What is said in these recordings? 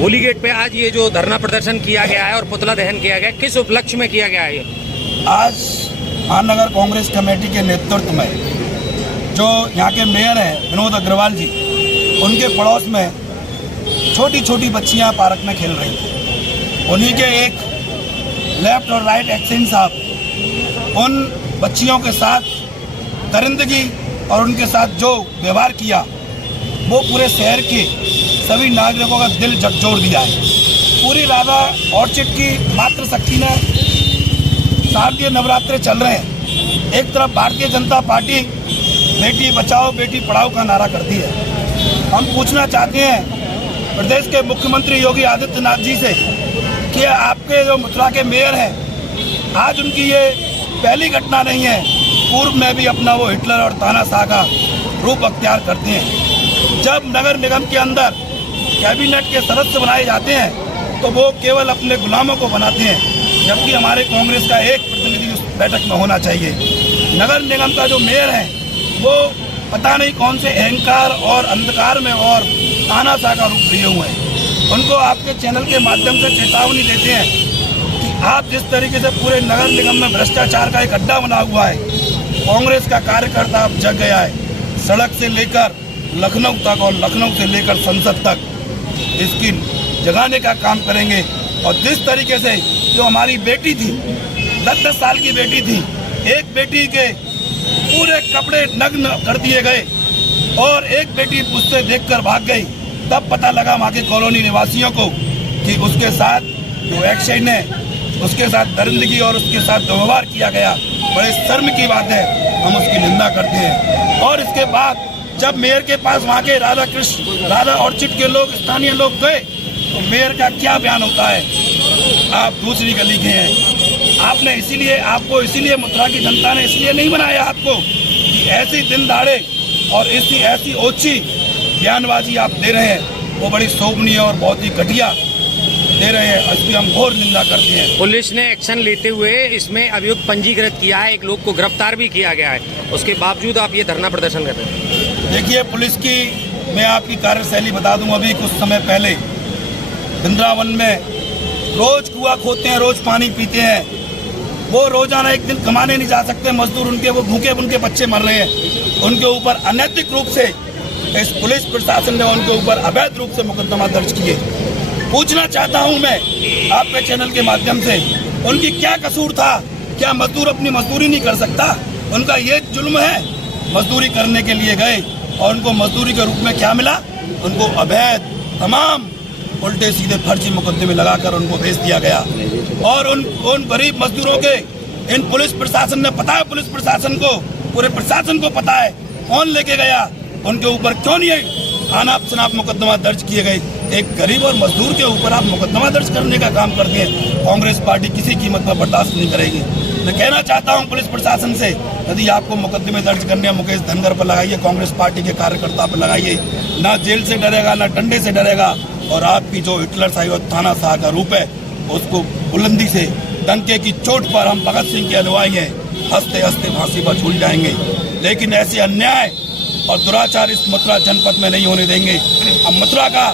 Holi gate पे आज ये जो धरना प्रदर्शन किया गया है और पुतला दहन किया गया, किस उपलक्ष्य में किया गया है? आज महानगर कांग्रेस कमेटी के नेतृत्व में जो यहाँ के मेयर हैं विनोद अग्रवाल जी, उनके पड़ोस में छोटी छोटी बच्चियाँ पार्क में खेल रही थी। उन्हीं के एक लेफ्ट और राइट एक्शन साहब उन बच्चियों के साथ दरिंदगी और उनके साथ जो व्यवहार किया वो पूरे शहर के सभी नागरिकों का दिल झकझोर दिया है। पूरी राधा ऑर्चिड की मातृशक्ति ने शारदीय नवरात्रे चल रहे हैं। एक तरफ भारतीय जनता पार्टी बेटी बचाओ बेटी पढ़ाओ का नारा करती है। हम पूछना चाहते हैं प्रदेश के मुख्यमंत्री योगी आदित्यनाथ जी से कि आपके जो मथुरा के मेयर हैं, आज उनकी ये पहली घटना नहीं है, पूर्व में भी अपना वो हिटलर और तानाशाह का रूप अख्तियार करते हैं। जब नगर निगम के अंदर कैबिनेट के सदस्य बनाए जाते हैं तो वो केवल अपने गुलामों को बनाते हैं, जबकि हमारे कांग्रेस का एक प्रतिनिधि उस बैठक में होना चाहिए। नगर निगम का जो मेयर है वो पता नहीं कौन से अहंकार और अंधकार में और तानाशाह का रूप लिए हुए हैं। उनको आपके चैनल के माध्यम से चेतावनी देते हैं कि आप जिस तरीके से पूरे नगर निगम में भ्रष्टाचार का एक अड्डा बना हुआ है, कांग्रेस का कार्यकर्ता अब जग गया है। सड़क से लेकर लखनऊ तक और लखनऊ से लेकर संसद तक इसकी जगाने का काम करेंगे। और जिस तरीके से जो हमारी बेटी थी, 10-10 साल की बेटी थी, एक बेटी के पूरे कपड़े नग्न कर दिए गए और एक बेटी उससे देखकर भाग गई, तब पता लगा वहाँ के कॉलोनी निवासियों को कि उसके साथ जो एक्शन है, उसके साथ दरिंदगी और उसके साथ व्यवहार किया गया। बड़े शर्म की बात है, हम उसकी निंदा करते हैं। और इसके बाद जब मेयर के पास वहाँ के राधा ऑर्चिड के लोग, स्थानीय लोग गए, तो मेयर का क्या बयान होता है, आप दूसरी गली के हैं। आपने आपको इसीलिए मथुरा की जनता ने इसलिए नहीं बनाया आपको कि ऐसी दिन दाड़े और ऐसी ओछी बयानबाजी आप दे रहे हैं, वो बड़ी शोभनीय और बहुत ही घटिया दे रहे हैं। इसकी हम घोर निंदा करते हैं। पुलिस ने एक्शन लेते हुए इसमें अभियुक्त पंजीकृत किया है, एक लोग को गिरफ्तार भी किया गया है, उसके बावजूद आप ये धरना प्रदर्शन कर रहे हैं। देखिए, पुलिस की मैं आपकी कार्यशैली बता दूं। अभी कुछ समय पहले वृंदावन में रोज कुआं खोदते हैं, रोज पानी पीते हैं। वो रोजाना एक दिन कमाने नहीं जा सकते मजदूर, उनके वो भूखे उनके बच्चे मर रहे हैं। उनके ऊपर अनैतिक रूप से इस पुलिस प्रशासन ने उनके ऊपर अवैध रूप से मुकदमा दर्ज किए। पूछना चाहता हूं मैं आपके चैनल के माध्यम से, उनकी क्या कसूर था? क्या मजदूर अपनी मजदूरी नहीं कर सकता? उनका ये जुल्म है, मजदूरी करने के लिए गए और उनको मजदूरी के रूप में क्या मिला? उनको अवैध तमाम उल्टे सीधे फर्जी मुकदमे लगाकर उनको भेज दिया गया। और उन गरीब मजदूरों के इन पुलिस प्रशासन ने, पता है पुलिस प्रशासन को, पूरे प्रशासन को पता है कौन लेके गया, उनके ऊपर क्यों नहीं अनाप शनाप मुकदमा दर्ज किए गए। एक गरीब और मजदूर के ऊपर आप मुकदमा दर्ज करने का काम करते हैं। कांग्रेस पार्टी किसी कीमत पर बर्दाश्त नहीं करेगी। मैं कहना चाहता हूं पुलिस प्रशासन से, यदि आपको मुकदमे दर्ज करने हैं, मुकेश धनगर पर लगाइए, कांग्रेस पार्टी के कार्यकर्ता पर लगाइए। ना जेल से डरेगा, ना डंडे से डरेगा। और आपकी जो हिटलर शाही और तानाशाह का रूप है, उसको बुलंदी से डंके की चोट पर हम भगत सिंह की अगुवाई है, हंसते हंसते फांसी पर झूल जाएंगे। लेकिन ऐसे अन्याय और दुराचार इस मथुरा जनपद में नहीं होने देंगे। अब मथुरा का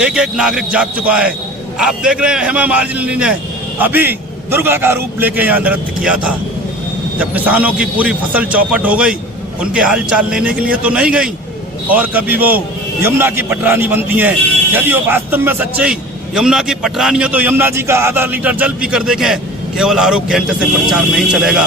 एक एक नागरिक जाग चुका है। आप देख रहे हैं हेमा मालिनी ने अभी दुर्गा का रूप लेके यहाँ नृत्य किया था। जब किसानों की पूरी फसल चौपट हो गई, उनके हाल चाल लेने के लिए तो नहीं गई। और कभी वो यमुना की पटरानी बनती हैं। यदि वो वास्तव में सच्ची यमुना की पटरानी है तो यमुना जी का आधा लीटर जल पी कर देखें, केवल आरोप घंटे से प्रचार नहीं चलेगा।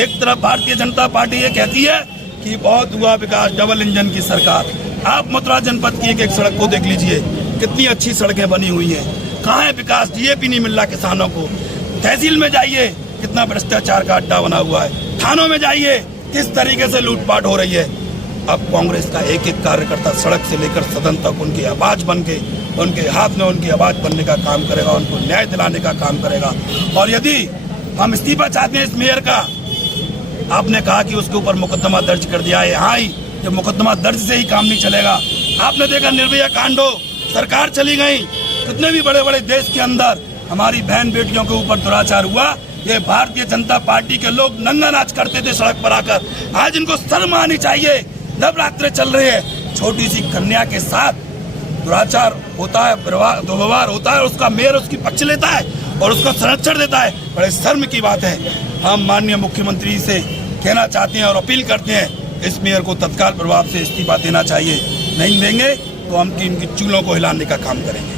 एक तरफ भारतीय जनता पार्टी ये कहती है कि बहुत हुआ विकास, डबल इंजन की सरकार। आप मथुरा जनपद की एक एक सड़क को देख लीजिए, कितनी अच्छी सड़कें बनी हुई हैं। कहाँ है विकास? डीएपी नहीं मिल रहा किसानों को। तहसील में जाइए, कितना भ्रष्टाचार का अड्डा बना हुआ है। थानों में जाइए किस तरीके से लूटपाट हो रही है। अब कांग्रेस का एक एक कार्यकर्ता सड़क से लेकर सदन तक उनकी आवाज बन के, उनके हाथ में उनकी आवाज बनने का काम करेगा, उनको न्याय दिलाने का काम करेगा। और यदि हम इस्तीफा चाहते हैं इस मेयर का, आपने कहा कि उसके ऊपर मुकदमा दर्ज कर दिया है। हाँ ही, ये मुकदमा दर्ज से ही काम नहीं चलेगा। आपने देखा निर्भया कांड हो, सरकार चली गई, कितने भी बड़े बड़े देश के अंदर हमारी बहन बेटियों के ऊपर दुराचार हुआ। ये भारतीय जनता पार्टी के लोग नंगा नाच करते थे सड़क पर आकर। आज इनको शर्म आनी चाहिए। नवरात्रे चल रहे हैं, छोटी सी कन्या के साथ दुराचार होता है, दुर्व्यवहार होता है, उसका मेयर उसकी पक्ष लेता है और उसको संरक्षण देता है। बड़े शर्म की बात है। हम माननीय मुख्यमंत्री से कहना चाहते हैं और अपील करते हैं, इस मेयर को तत्काल प्रभाव से इस्तीफा देना चाहिए। नहीं देंगे तो हम इनकी चूल्हों को हिलाने का काम करेंगे।